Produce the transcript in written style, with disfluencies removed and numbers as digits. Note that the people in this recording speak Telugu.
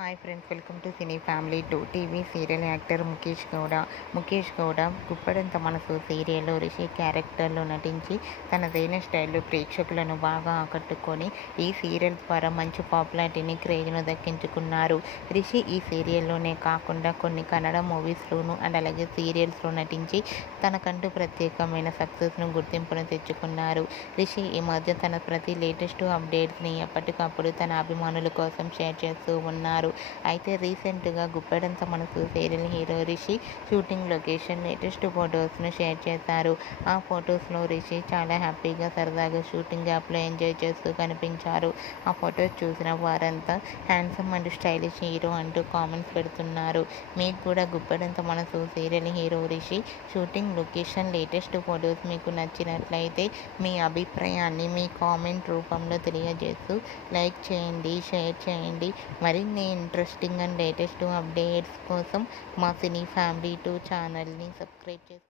Hi friends, welcome to cine family 2. TV serial actor Mukesh Gowda Guppedantha Manasu సీరియల్లో రిషి క్యారెక్టర్లో నటించి తనదైన స్టైల్లో ప్రేక్షకులను బాగా ఆకట్టుకొని ఈ సీరియల్ ద్వారా మంచి పాపులారిటీని, క్రేజ్ను దక్కించుకున్నారు. రిషి ఈ సీరియల్లోనే కాకుండా కొన్ని కన్నడ మూవీస్లోనూ అండ్ అలాగే సీరియల్స్లో నటించి తనకంటూ ప్రత్యేకమైన సక్సెస్ను, గుర్తింపును తెచ్చుకున్నారు. రిషి ఈ మధ్య తన ప్రతి లేటెస్ట్ అప్డేట్స్ని ఎప్పటికప్పుడు తన అభిమానుల కోసం షేర్ చేస్తూ ఉన్నారు. అయితే రీసెంట్గా Guppedantha Manasu serial hero Rishi shooting location latest ఫొటోస్ను షేర్ చేశారు. ఆ ఫొటోస్లో రిషి చాలా హ్యాపీగా, సరదాగా షూటింగ్ యాప్లో ఎంజాయ్ చేస్తూ కనిపించారు. ఆ ఫొటోస్ చూసిన వారంతా హ్యాండ్సమ్ అండ్ స్టైలిష్ హీరో అంటూ కామెంట్స్ పెడుతున్నారు. మీకు కూడా Guppedantha Manasu serial hero Rishi shooting location latest photos మీకు నచ్చినట్లయితే మీ అభిప్రాయాన్ని మీ కామెంట్ రూపంలో తెలియజేస్తూ లైక్ చేయండి, షేర్ చేయండి. మరిన్ని ఇంట్రెస్టింగ్ అండ్ లేటెస్ట్ అప్డేట్స్ కోసం మా సినీ ఫ్యామిలీ 2 ఛానల్ని సబ్స్క్రైబ్ చేసుకోండి.